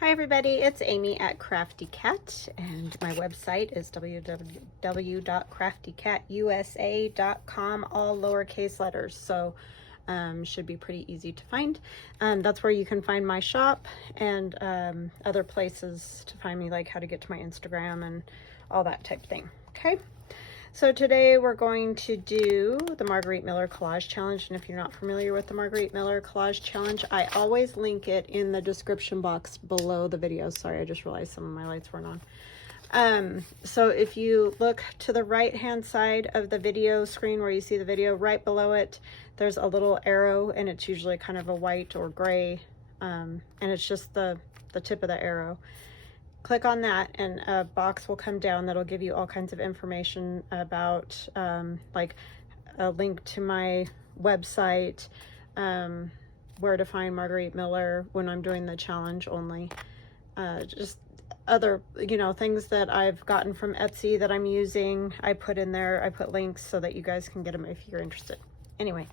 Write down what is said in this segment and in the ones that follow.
Hi everybody, it's Amy at Crafty Cat, and my website is www.craftycatusa.com, all lowercase letters, so should be pretty easy to find. That's where you can find my shop and other places to find me, like how to get to my Instagram and all that type thing. Okay, so today we're going to do the Margarete Miller Collage Challenge, and if you're not familiar with the Margarete Miller Collage Challenge, I always link it in the description box below the video. Sorry, I just realized some of my lights weren't on. So if you look to the right hand side of the video screen where you see the video, right below it, there's a little arrow, and it's usually kind of a white or gray, and it's just the tip of the arrow. Click on that and a box will come down that'll give you all kinds of information about like a link to my website, where to find Margarete Miller when I'm doing the challenge only, just other, you know, things that I've gotten from Etsy that I'm using. I put in there, I put links so that you guys can get them if you're interested. Anyway,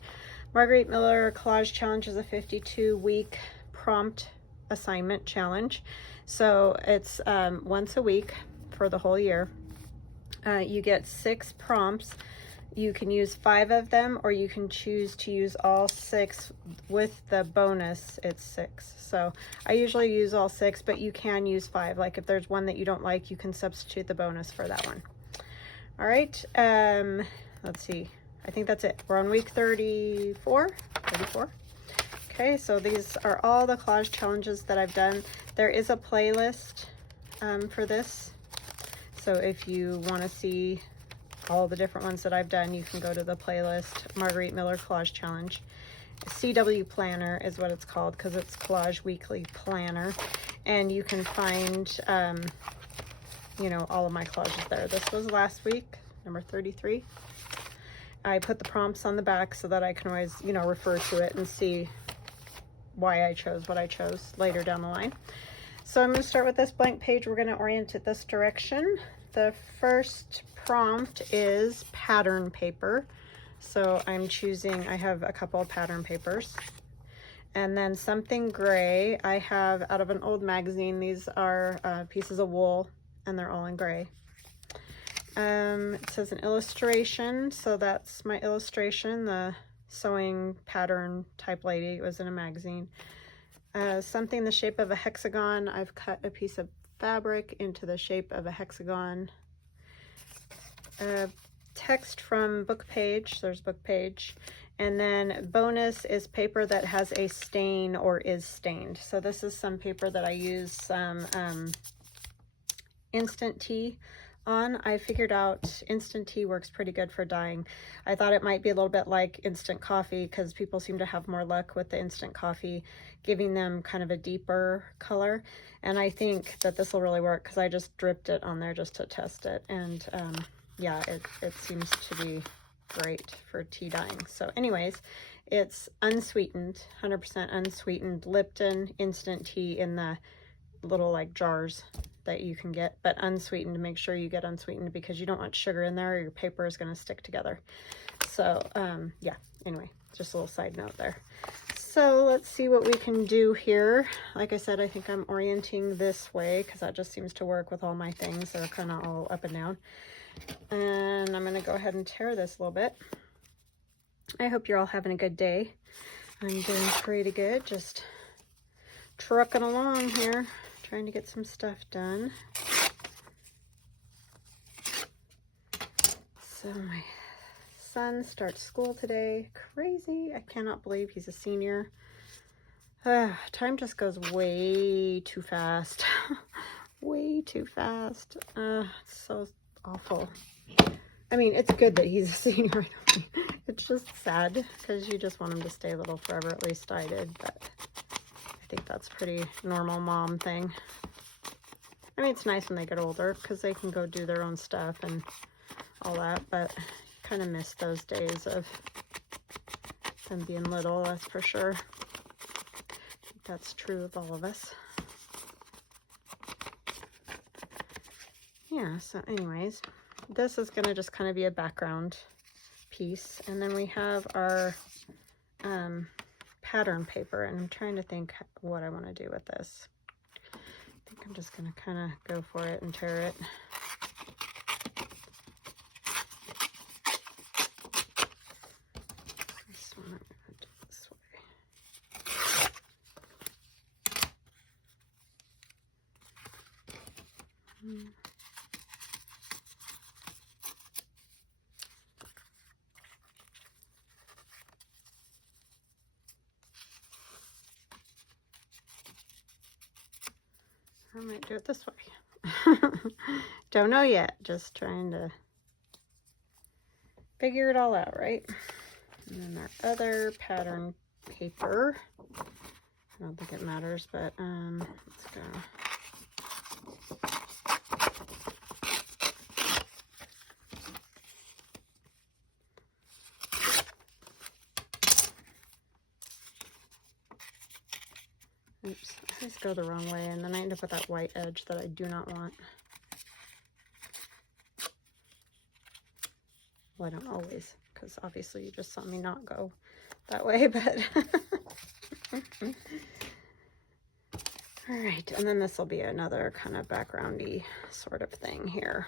Margarete Miller Collage Challenge is a 52-week prompt assignment challenge. So it's once a week for the whole year. You get 6 prompts. You can use 5 of them, or you can choose to use all 6. With the bonus, it's 6. So I usually use all 6, but you can use 5. Like if there's one that you don't like, you can substitute the bonus for that one. All right, let's see. I think that's it. We're on week 34. Okay, so these are all the collage challenges that I've done. There is a playlist for this. So if you want to see all the different ones that I've done, you can go to the playlist, Margarete Miller Collage Challenge. cwplanner is what it's called, because it's Collage Weekly Planner. And you can find, you know, all of my collages there. This was last week, number 33. I put the prompts on the back so that I can always, you know, refer to it and see why I chose what I chose later down the line. So I'm going to start with this blank page. We're going to orient it this direction. The first prompt is pattern paper. So I'm choosing, I have a couple of pattern papers. And then something gray. I have out of an old magazine. These are pieces of wool, and they're all in gray. It says an illustration. So that's my illustration, the sewing pattern type lady. It was in a magazine. Something the shape of a hexagon. I've cut a piece of fabric into the shape of a hexagon. Text from book page. There's book page. And then bonus is paper that has a stain or is stained. So this is some paper that I use some instant tea on. I figured out instant tea works pretty good for dyeing. I thought it might be a little bit like instant coffee, because people seem to have more luck with the instant coffee, giving them kind of a deeper color. And I think that this will really work, because I just dripped it on there just to test it. And yeah, it seems to be great for tea dyeing. So anyways, it's unsweetened, 100% unsweetened Lipton instant tea in the little like jars that you can get, but unsweetened. Make sure you get unsweetened, because you don't want sugar in there or your paper is going to stick together. So yeah, anyway, just a little side note there. So let's see what we can do here. Like I said, I think I'm orienting this way because that just seems to work with all my things. They're kind of all up and down. And I'm going to go ahead and tear this a little bit. I hope you're all having a good day. I'm doing pretty good, just trucking along here, trying to get some stuff done. So my son starts school today. Crazy. I cannot believe he's a senior. Time just goes way too fast. Way too fast. It's so awful. I mean, it's good that he's a senior. It's just sad, because you just want him to stay little forever. At least I did, but I think that's pretty normal mom thing. I mean, it's nice when they get older, because they can go do their own stuff and all that, but kind of miss those days of them being little, that's for sure. I think that's true of all of us. Yeah, so anyways, this is going to just kind of be a background piece. And then we have our pattern paper, and I'm trying to think what I want to do with this. think I'm just going to kind of go for it and tear it. This one I'm going to do this way. I might do it this way. Don't know yet. Just trying to figure it all out, right? And then our other pattern paper. I don't think it matters, but let's go. Oops, I always go the wrong way, and then I end up with that white edge that I do not want. Well, I don't always, because obviously you just saw me not go that way, but all right, and then this will be another kind of backgroundy sort of thing here.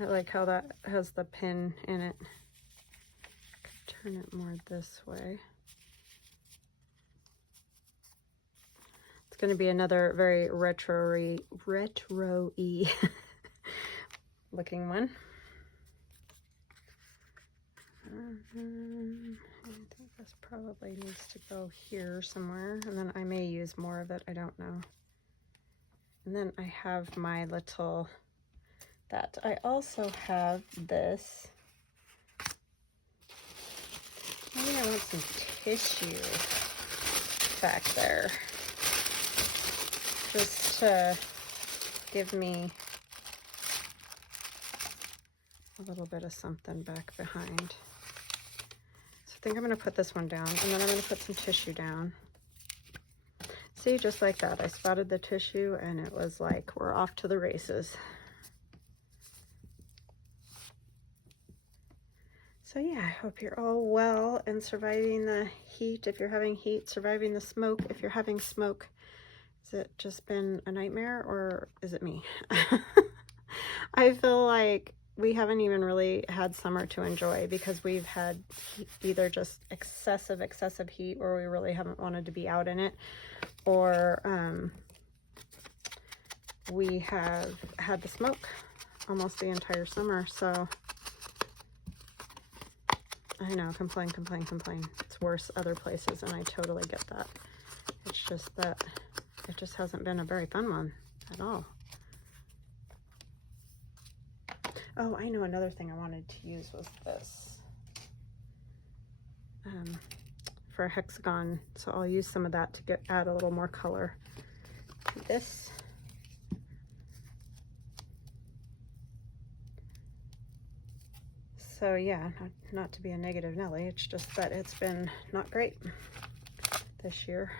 I like how that has the pin in it. Turn it more this way. It's going to be another very retro-y looking one. I think this probably needs to go here somewhere, and then I may use more of it, I don't know. And then I have my little, that I also have this. Maybe I want some tissue back there, just to give me a little bit of something back behind. So I think I'm going to put this one down, and then I'm going to put some tissue down. See, just like that, I spotted the tissue, and it was like, we're off to the races. So yeah, I hope you're all well and surviving the heat. If you're having heat, surviving the smoke. If you're having smoke, has it just been a nightmare, or is it me? I feel like we haven't even really had summer to enjoy, because we've had either just excessive heat, or we really haven't wanted to be out in it, or we have had the smoke almost the entire summer. So I know, complain. It's worse other places, and I totally get that. It's just that it just hasn't been a very fun one at all. Oh, I know, another thing I wanted to use was this for a hexagon. So I'll use some of that to add a little more color to this. So yeah, not to be a negative Nelly, it's just that it's been not great this year.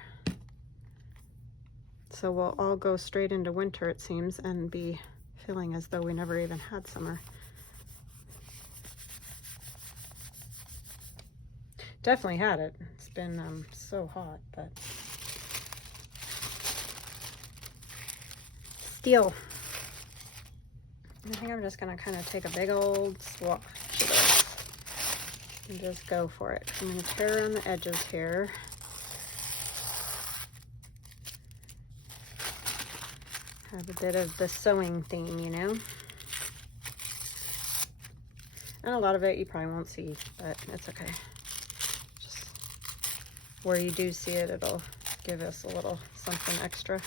So we'll all go straight into winter, it seems, and be feeling as though we never even had summer. Definitely had it. It's been so hot, but still. I think I'm just gonna kind of take a big old swatch of this and just go for it. I'm gonna tear around the edges here. Have a bit of the sewing theme, you know. And a lot of it you probably won't see, but it's okay. Just where you do see it, it'll give us a little something extra.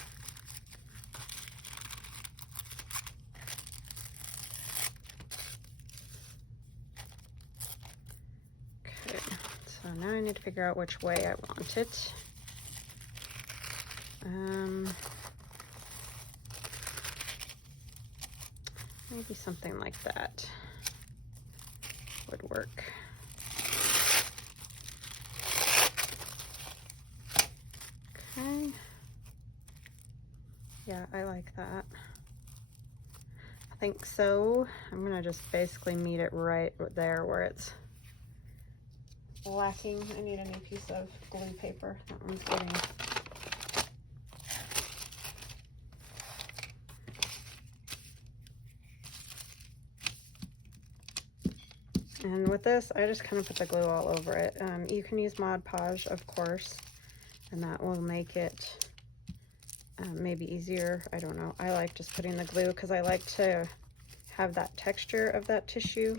Okay, so now I need to figure out which way I want it. Maybe something like that would work. Okay. Yeah, I like that. think so. I'm gonna just basically meet it right there where it's lacking. I need a new piece of glue paper. That one's getting and with this, I just kind of put the glue all over it. You can use Mod Podge, of course, and that will make it maybe easier. I don't know. I like just putting the glue because I like to have that texture of that tissue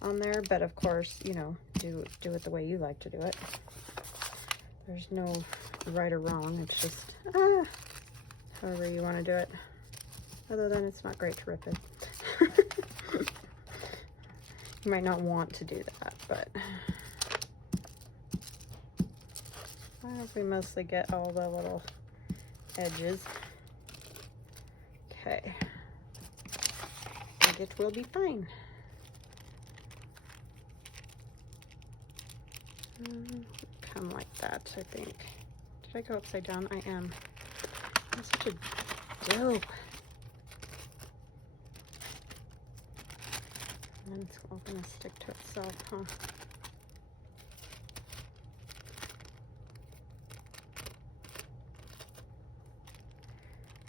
on there, but of course, you know, do it the way you like to do it. There's no right or wrong. It's just however you want to do it. Other than it's not great to rip it. You might not want to do that, but I hope we mostly get all the little edges. Okay, I think it will be fine. Come like that, I think. Did I go upside down? I am. I'm such a dope. And it's all gonna stick to itself, huh?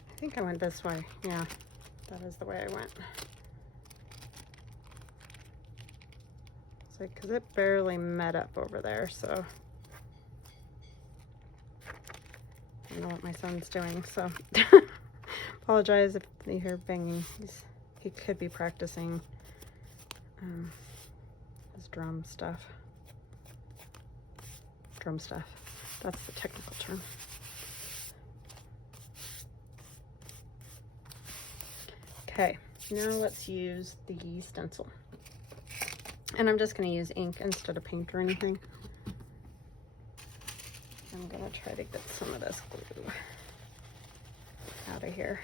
I think I went this way. Yeah, that is the way I went. It's like, because it barely met up over there, so I don't know what my son's doing, so apologize if you hear banging. He could be practicing his drum stuff. That's the technical term. Okay, now let's use the stencil. And I'm just going to use ink instead of paint or anything. I'm going to try to get some of this glue out of here.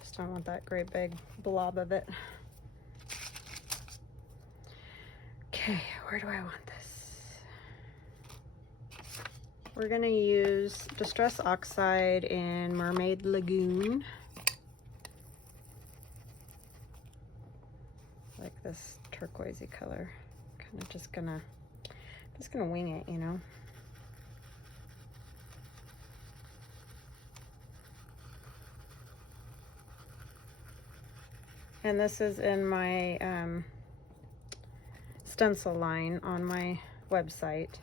Just don't want that great big blob of it. Okay, where do I want this? We're going to use Distress Oxide in Mermaid Lagoon. Like this turquoisey color. Kind of just gonna wing it, you know. And this is in my stencil line on my website.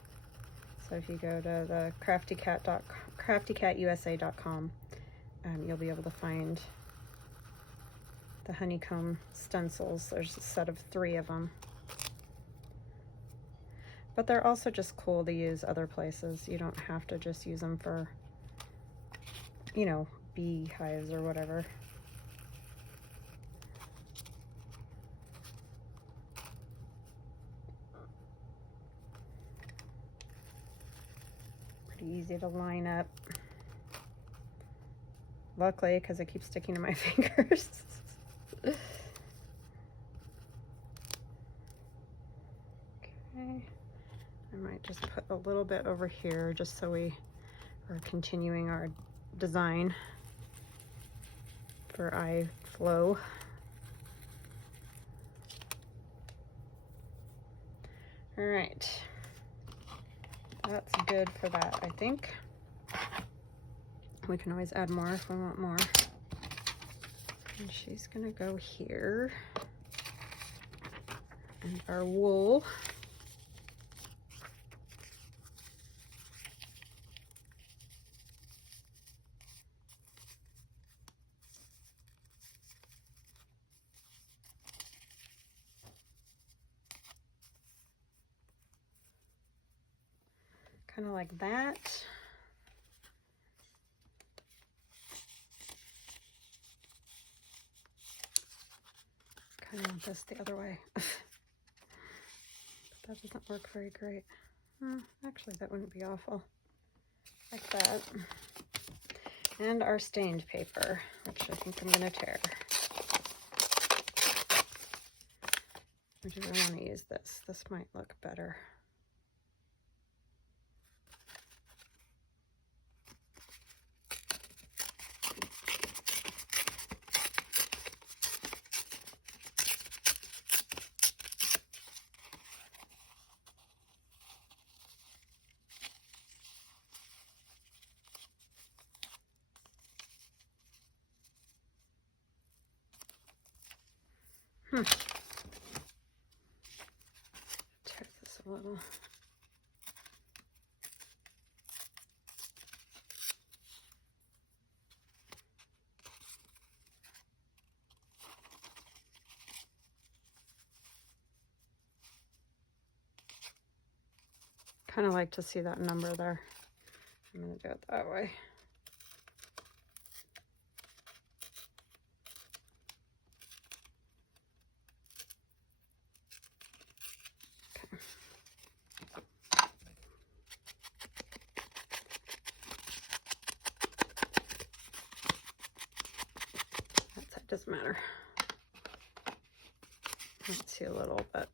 So if you go to the craftycatusa.com, you'll be able to find the honeycomb stencils. There's a set of 3 of them. But they're also just cool to use other places. You don't have to just use them for, you know, beehives or whatever. Pretty easy to line up. Luckily, because it keeps sticking to my fingers. Okay. I might just put a little bit over here just so we are continuing our design for eye flow. All right. That's good for that, I think. We can always add more if we want more. And she's gonna go here. And our wool. Kind of like that. Kind of want this the other way. But that doesn't work very great. Actually, that wouldn't be awful. Like that. And our stained paper, which I think I'm going to tear. Or do I want to use this? This might look better. Tear this a little. Kind of like to see that number there. I'm going to do it that way. That doesn't matter. Let's see a little bit.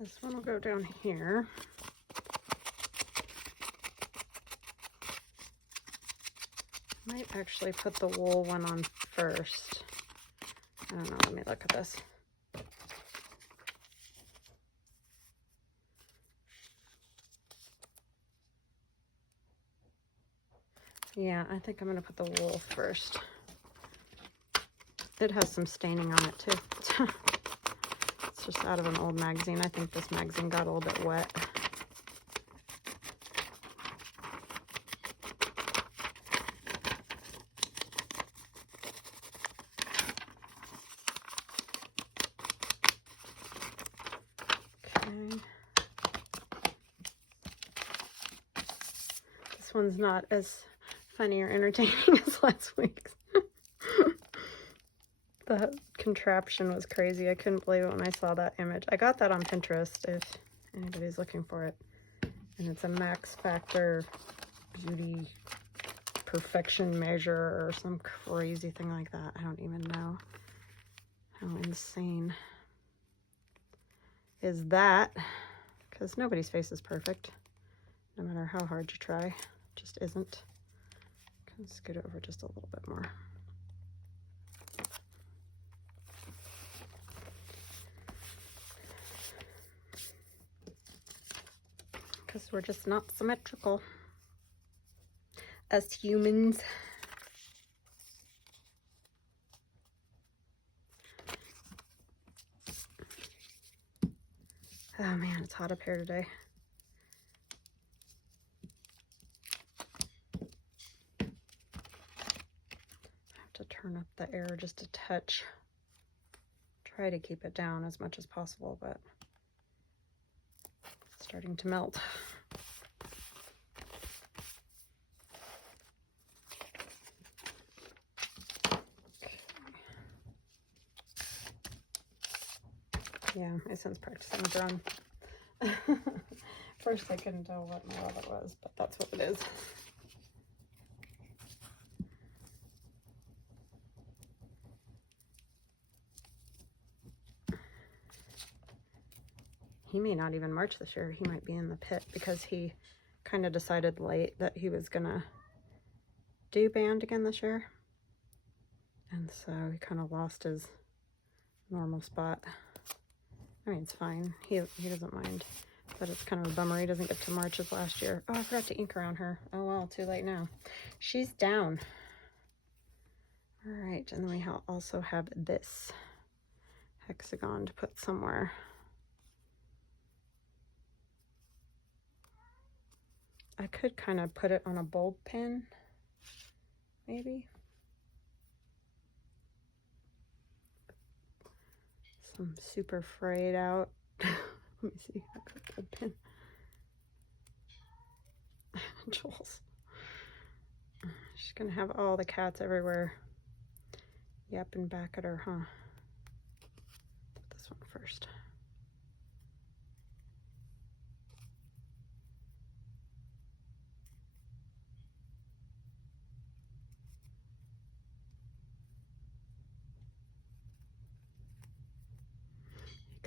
This one will go down here. Might actually put the wool one on first. I don't know, let me look at this. Yeah, I think I'm going to put the wool first. It has some staining on it too. It's just out of an old magazine. I think this magazine got a little bit wet. Okay. This one's not as funny or entertaining as last week's. The contraption was crazy. I couldn't believe it when I saw that image. I got that on Pinterest if anybody's looking for it. And it's a Max Factor beauty perfection measure or some crazy thing like that. I don't even know. How insane is that? Because nobody's face is perfect. No matter how hard you try. It just isn't. Can scoot it over just a little bit more. Because we're just not symmetrical as humans. Oh man, it's hot up here today. I have to turn up the air just a touch. Try to keep it down as much as possible, but it's starting to melt. Yeah, my son's practicing a drum. First I couldn't tell what model it was, but that's what it is. He may not even march this year. He might be in the pit because he kind of decided late that he was gonna do band again this year. And so he kind of lost his normal spot. I mean, it's fine. He doesn't mind. But it's kind of a bummer he doesn't get to march as last year. Oh, I forgot to ink around her. Oh, well, too late now. She's down. All right, and then we also have this hexagon to put somewhere. I could kind of put it on a bulb pin, maybe. Some super frayed out. Let me see. I got a bulb pin. Jules. She's gonna have all the cats everywhere. Yapping back at her, huh? Put this one first.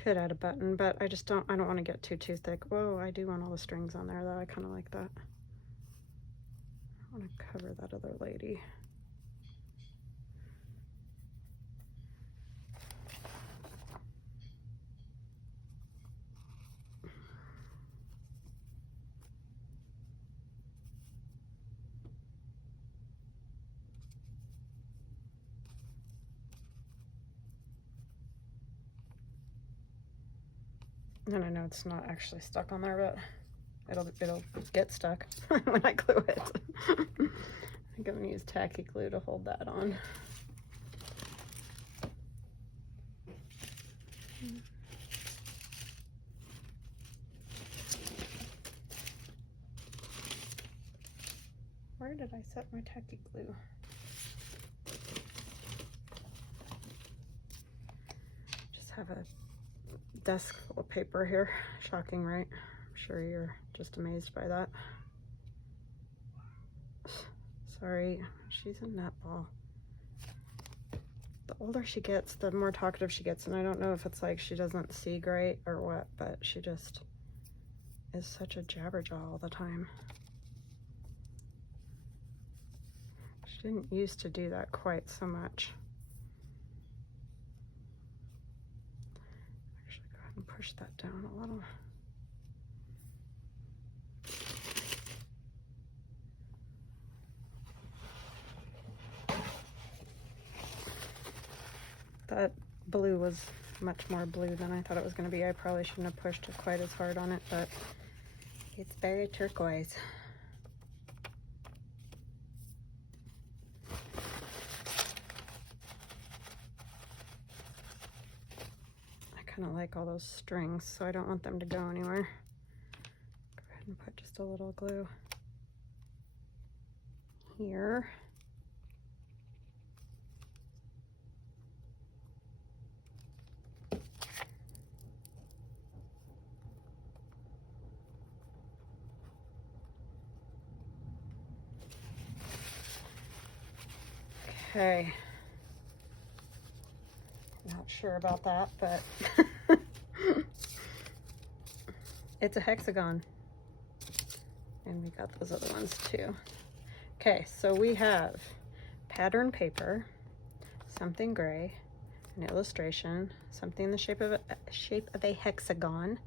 could add a button, but I don't want to get too thick. Whoa, I do want all the strings on there though. I kind of like that. I want to cover that other lady. And I know it's not actually stuck on there, but it'll get stuck when I glue it. I think I'm gonna use tacky glue to hold that on. Where did I set my tacky glue? Just have a desk full of paper here. Shocking, right? I'm sure you're just amazed by that. Sorry, she's a nutball. The older she gets, the more talkative she gets, and I don't know if it's like she doesn't see great or what, but she just is such a jabberjaw all the time. She didn't used to do that quite so much. Actually, go ahead and push that down a little. That blue was much more blue than I thought it was going to be. I probably shouldn't have pushed it quite as hard on it, but it's very turquoise. I kind of like all those strings, so I don't want them to go anywhere. Go ahead and put just a little glue here. Okay, not sure about that, but it's a hexagon, and we got those other ones too. Okay, so we have pattern paper, something gray, an illustration, something in the shape of a hexagon,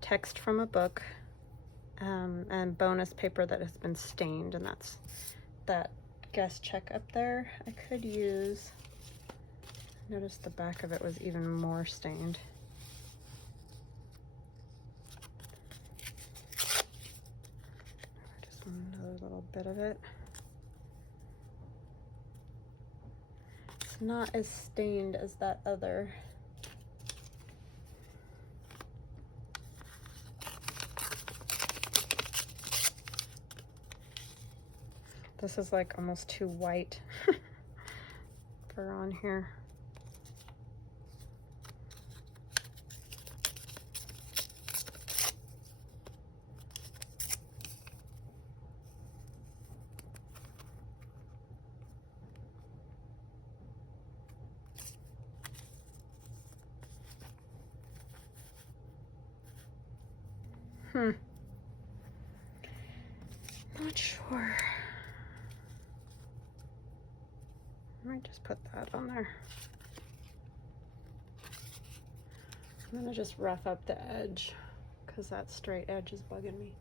text from a book, and bonus paper that has been stained, and that's that guest check up there. I could use, notice the back of it was even more stained. Just another little bit of it. It's not as stained as that other. This is like almost too white for on here. Not sure. I might just put that on there. I'm gonna just rough up the edge because that straight edge is bugging me.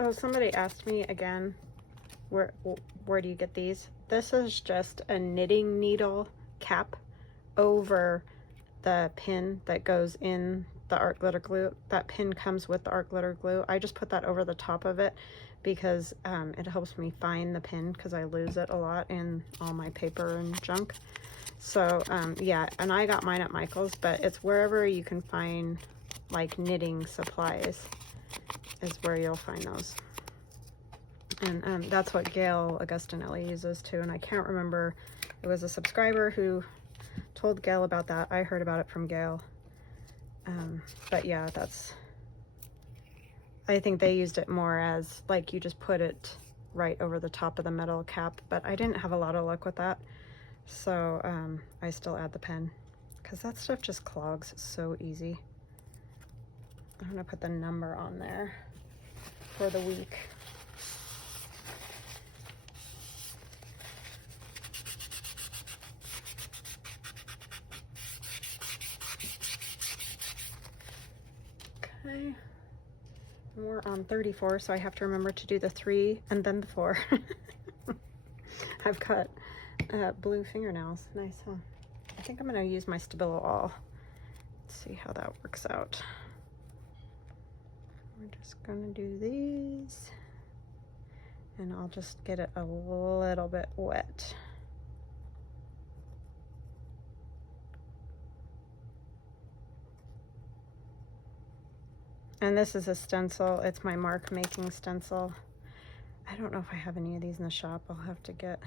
Oh, somebody asked me again, where do you get these? This is just a knitting needle cap over the pin that goes in the art glitter glue. That pin comes with the art glitter glue. I just put that over the top of it because it helps me find the pin because I lose it a lot in all my paper and junk. So yeah, and I got mine at Michael's, but it's wherever you can find like knitting supplies is where you'll find those. And that's what Gail Augustinelli uses too. And I can't remember, it was a subscriber who told Gail about that. I heard about it from Gail. But yeah, I think they used it more as like you just put it right over the top of the metal cap, but I didn't have a lot of luck with that. So I still add the pen because that stuff just clogs so easy. I'm gonna put the number on there for the week. Okay, and we're on 34, so I have to remember to do the 3 and then the 4. I've got blue fingernails. Nice, huh? I think I'm gonna use my Stabilo All. Let's see how that works out. We're just gonna do these, and I'll just get it a little bit wet. And this is a stencil. It's my mark making stencil. I don't know if I have any of these in the shop. I'll have to get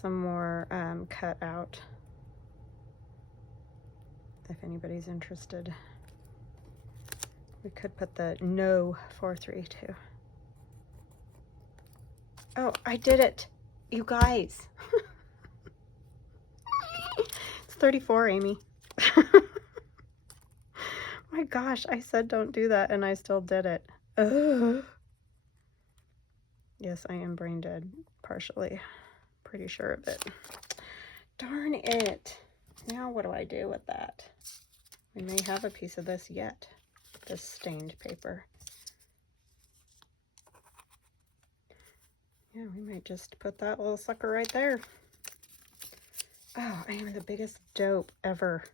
some more cut out if anybody's interested. We could put the no 4-3 too. Oh, I did it, you guys. It's 34, Amy. My gosh, I said don't do that and I still did it. Ugh. Yes, I am brain dead, partially. Pretty sure of it. Darn it. Now what do I do with that? We may have a piece of this yet. This stained paper. Yeah, we might just put that little sucker right there. Oh, I am the biggest dope ever.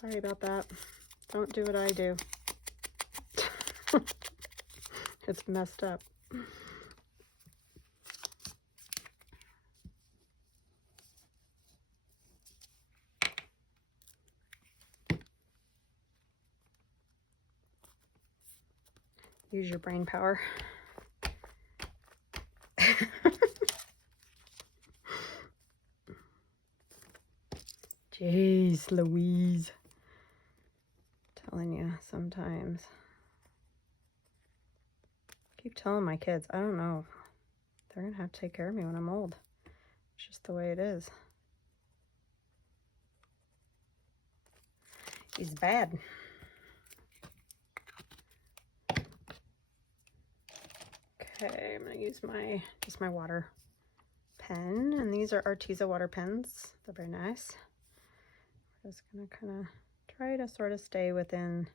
Sorry about that. Don't do what I do. It's messed up. Use your brain power. Jeez Louise. Telling you sometimes. Keep telling my kids, I don't know. They're gonna have to take care of me when I'm old. It's just the way it is. He's bad. Okay, I'm gonna use just my water pen, and these are Arteza water pens. They're very nice. We're just gonna kind of try to sort of stay within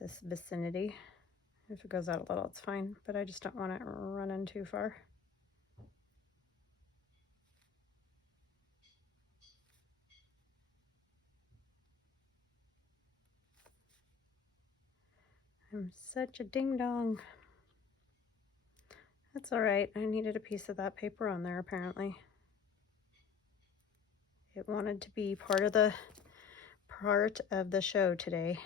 this vicinity. If it goes out a little, it's fine, but I just don't want it running too far. I'm such a ding-dong. That's all right. I needed a piece of that paper on there, apparently. It wanted to be part of the show today.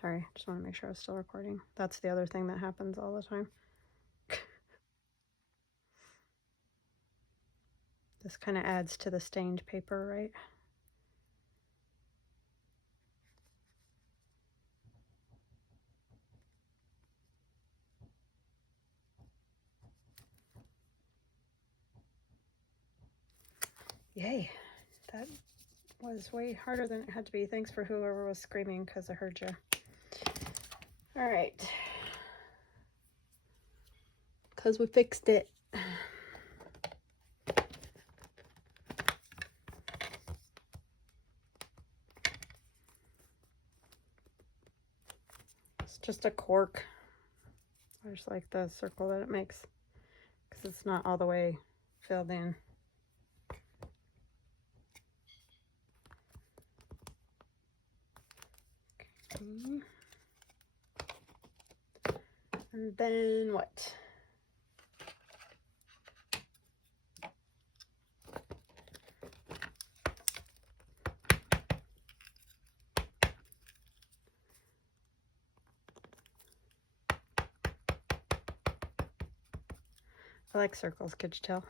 Sorry, just want to make sure I was still recording. That's the other thing that happens all the time. This kind of adds to the stained paper, right? Yay, that was way harder than it had to be. Thanks for whoever was screaming because I heard you. All right, because we fixed it. It's just a cork. I just like the circle that it makes because it's not all the way filled in. Okay. And then what? I like circles, could you tell?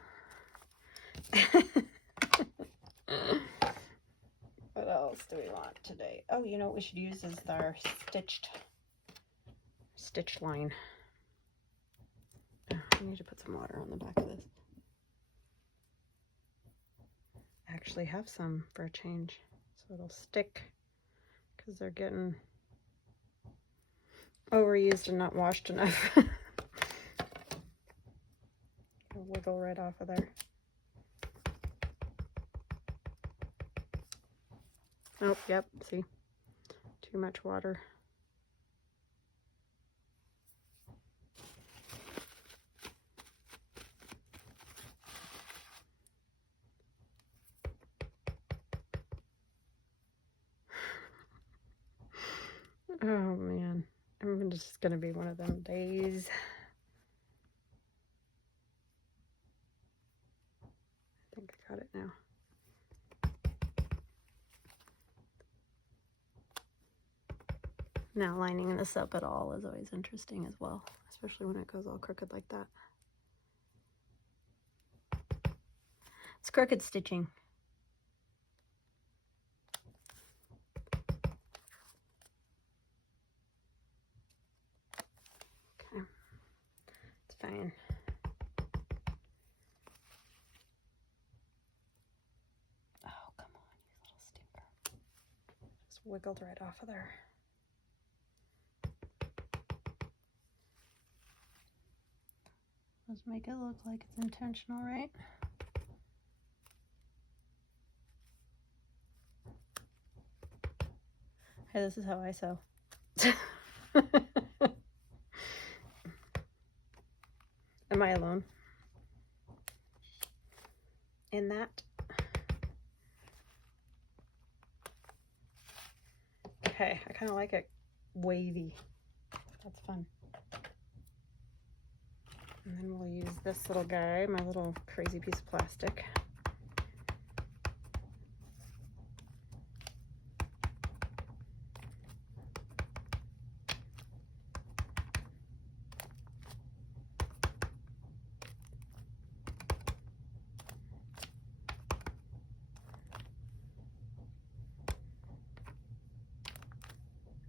What else do we want today? Oh, you know what we should use is our stitch line. Oh, I need to put some water on the back of this. I actually have some for a change, so it'll stick, because they're getting overused and not washed enough. It'll wiggle right off of there. Oh, yep, see? Too much water. Oh man, I'm just gonna be one of them days. I think I got it now. Now lining this up at all is always interesting as well, especially when it goes all crooked like that. It's crooked stitching. Okay, it's fine. Oh, come on, you little stinker. Just wiggled right off of there. Let's make it look like it's intentional, right? Hey, this is how I sew. Am I alone in that? Okay, I kind of like it wavy. That's fun. And then we'll use this little guy, my little crazy piece of plastic.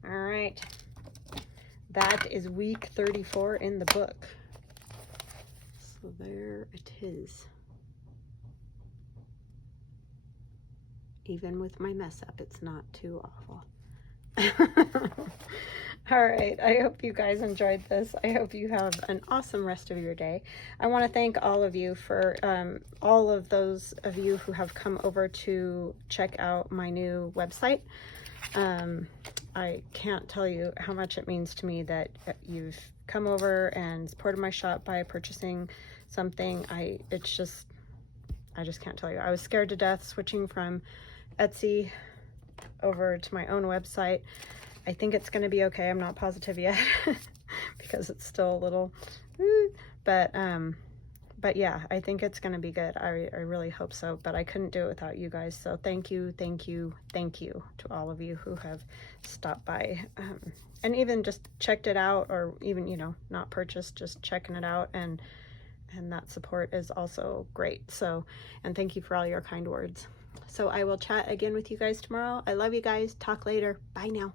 All right, that is week 34 in the book. So there it is. Even with my mess up, it's not too awful. All right, I hope you guys enjoyed this. I hope you have an awesome rest of your day. I want to thank all of you for all of those of you who have come over to check out my new website. I can't tell you how much it means to me that you've come over and supported my shop by purchasing something. I just can't tell you. I was scared to death switching from Etsy over to my own website. I think it's going to be okay. I'm not positive yet because it's still a little, but yeah, I think it's going to be good. I really hope so, but I couldn't do it without you guys. So thank you to all of you who have stopped by and even just checked it out, or even, you know, not purchased, just checking it out, and that support is also great. So, and thank you for all your kind words. So I will chat again with you guys tomorrow. I love you guys. Talk later. Bye now.